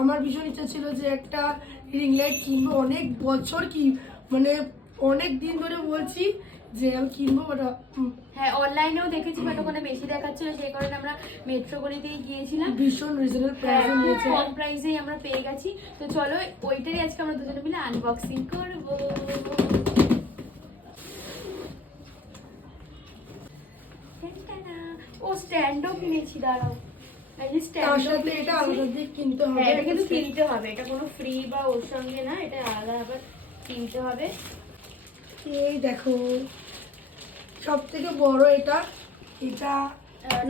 আমার ভীষণ ইচ্ছা ছিল যে একটা রিং লাইট কিনবো, অনেক বছর কি মানে অনেক দিন ধরে বলছি যে আমি কিনবো, বাট হ্যাঁ অনলাইনেও দেখেছি বাট ওখানে বেশি দেখাচ্ছিল, সেই কারণে আমরা মেট্রো গলিতেই গিয়েছিলাম। ভীষণ রিজনেবল প্রাইসে নিয়েছে, কম প্রাইসেই আমরা পেয়ে গেছি। তো চলো ওইটারই আজকে আমরা দুজনে মিলে আনবক্সিং করবো। ও স্ট্যান্ডও কিনেছি, দাঁড়াও তার সাথে এটা আলাদা দিয়ে কিনতে হবে। এটা কিন্তু কিনতে হবে, এটা কোনো ফ্রি বা ওর সঙ্গে না, এটা আলাদা আবার কিনতে হবে। এই দেখো সব থেকে বড় এটা, এটা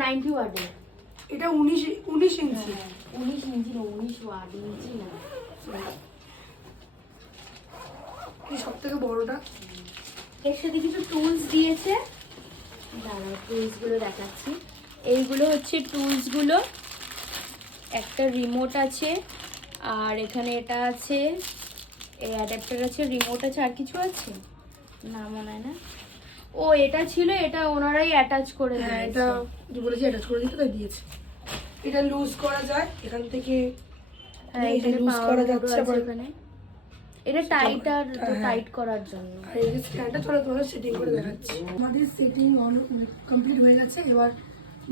90 ওয়াটের, এটা 19 ইঞ্চি। 19 ইঞ্চি না, 19 ওয়াট, ইঞ্চি না। এই সব থেকে বড়টা। এর সাথে কিছু টুলস দিয়েছে, দাঁড়াও টুলস গুলো দেখাচ্ছি। এইগুলো হচ্ছে টুলস গুলো, একটা রিমোট আছে, আর এখানে এটা আছে, এই অ্যাডাপ্টার আছে, রিমোট আছে, আর কিছু আছে না মনে হয় না। ও এটা ছিল, এটা ওনারাই অ্যাটাচ করে হ্যাঁ, দিয়েছে। এটা যে বলেছি অ্যাটাচ করে দিতে, তাই দিয়েছে। এটা লুজ করা যায় এখান থেকে, হ্যাঁ এই যে এখানে লুজ করা যাচ্ছে আবার। এখানে এটা টাইট আর হ্যাঁ। টাইট করার জন্য। আর এই যে স্ট্যান্ডটা চলে তোমাদের সেটিং করে দেখাচ্ছি। আমাদের সেটিং অন কমপ্লিট হয়ে গেছে, এবার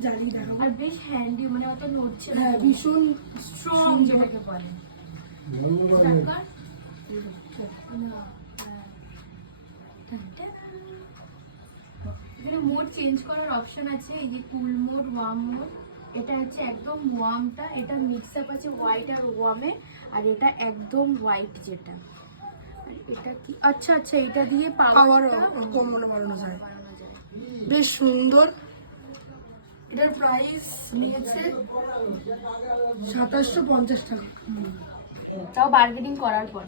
জ্বালিয়ে দেখাবো। আর বেশ হ্যান্ডি, মানে অত নড়ছে না, হ্যাঁ ভীষণ স্ট্রং যেটাকে বলে। টাকা না, এখানে মোড চেঞ্জ করার অপশন আছে, এই যে কুল মোড, ওয়ার্ম মোড। এটা হচ্ছে একদম ওয়ার্মটা, এটা মিক্স আপ আছে হোয়াইট আর ওয়ার্মে, আর এটা একদম হোয়াইট যেটা। আর এটা কি, আচ্ছা আচ্ছা, এটা দিয়ে পাওয়ার পাওয়ারটা কমানো বাড়ানো যায়, বাড়ানো যায়। বেশ সুন্দর। এটার প্রাইস নিয়েছে 2750 টাকা। তাও বার্গেনিং করার পর।